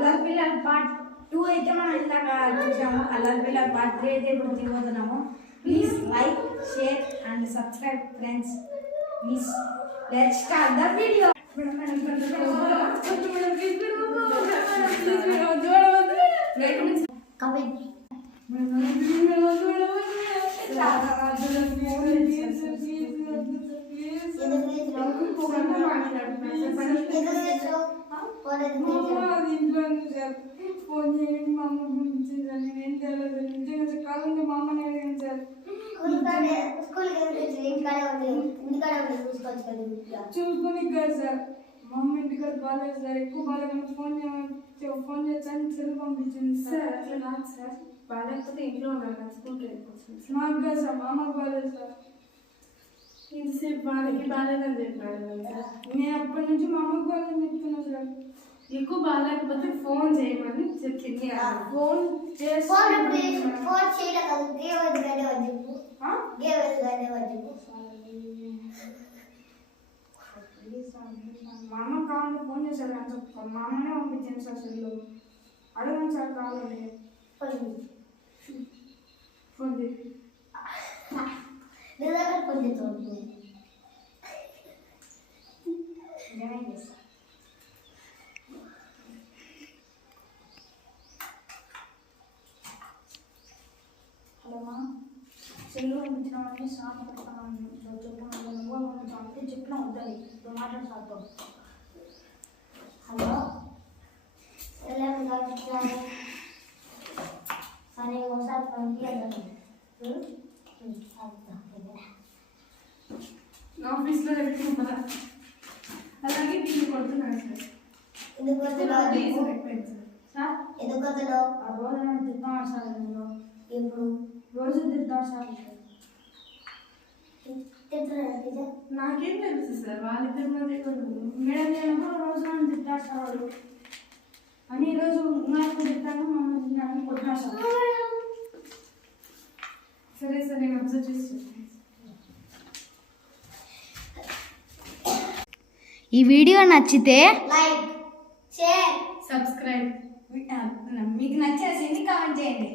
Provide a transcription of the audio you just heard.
అల్లరి పిల్లల పార్ట్ 2 అయితే మనం ఇందాక చూసాము. అల్లరి పిల్లల పార్ట్ 3 అయితే ఇప్పుడు తీయబోతున్నాము. Please like, share and subscribe friends. Please let's start the video. Phone చేయండి మా అమ్మ పంపించారు. నేను తెలియదు నిజంగా కాలంలో మా అమ్మని అడిగాను సార్. చూసుకుని కాదు సార్, మా అమ్మ ఇంటికాడ బాగాలేదు సార్, ఎక్కువ బాగాలేదు. ఫోన్ చేస్తాను సెల్ పంపించింది సార్. అట్లా కాదు సార్, బాగాలేకపోతే ఇంట్లో ఉన్నారు కదా, స్కూల్కి వెళ్ళిపోతుంది. నాకు కాదు సార్, మా అమ్మకి బాగాలేదు సార్. ఇంతసేపు బాగాలేదని చెప్పినాడు. నేను అప్పటి నుంచి మా అమ్మకి బాగాలేదని చెప్తున్నా సార్. ఎక్కువ బాగాలేకపోతే ఫోన్ చేయమని చెప్పింది. ఫోన్ మా అమ్మ కావాలంటే ఫోన్ చేశారు అని చెప్తాను. మా అమ్మనే పంపించాను సార్ సెల్లు. అడగండి సార్ కావాలంటే. ఫోన్ హలోమా, సెల్లు పంపించినామని సార్ చెప్తాను. చెప్పాను నువ్వు పంపించామంటే చెప్పినా వద్దని ఇప్పుడు మాట్లాడు సార్తో. హలో సరే ఒకసారి పంపించాను. నా ఆఫీస్లో పెట్టుకుంటా. అలాగే టీవీ కొడుతున్నాను సార్. ఎందుకు సార్? ఎందుకు ఆ రోజు తిడతాను సార్. నేను ఇప్పుడు రోజు తిడతాను సార్. నాకేం తెలుసు సార్, వాళ్ళిద్దరి మధ్య మేడం నేను రోజు నన్ను తిట్టాడు సార్ వాళ్ళు అని. ఈరోజు నాకు తిట్టాను, మమ్మల్ని తిన్నాను కొట్టినా సార్. సరే సార్, నేను అబ్జర్వ్ చేసి ఈ వీడియో నచ్చితే లైక్, షేర్, సబ్స్క్రైబ్. మీకు నచ్చేసింది కామెంట్ చేయండి.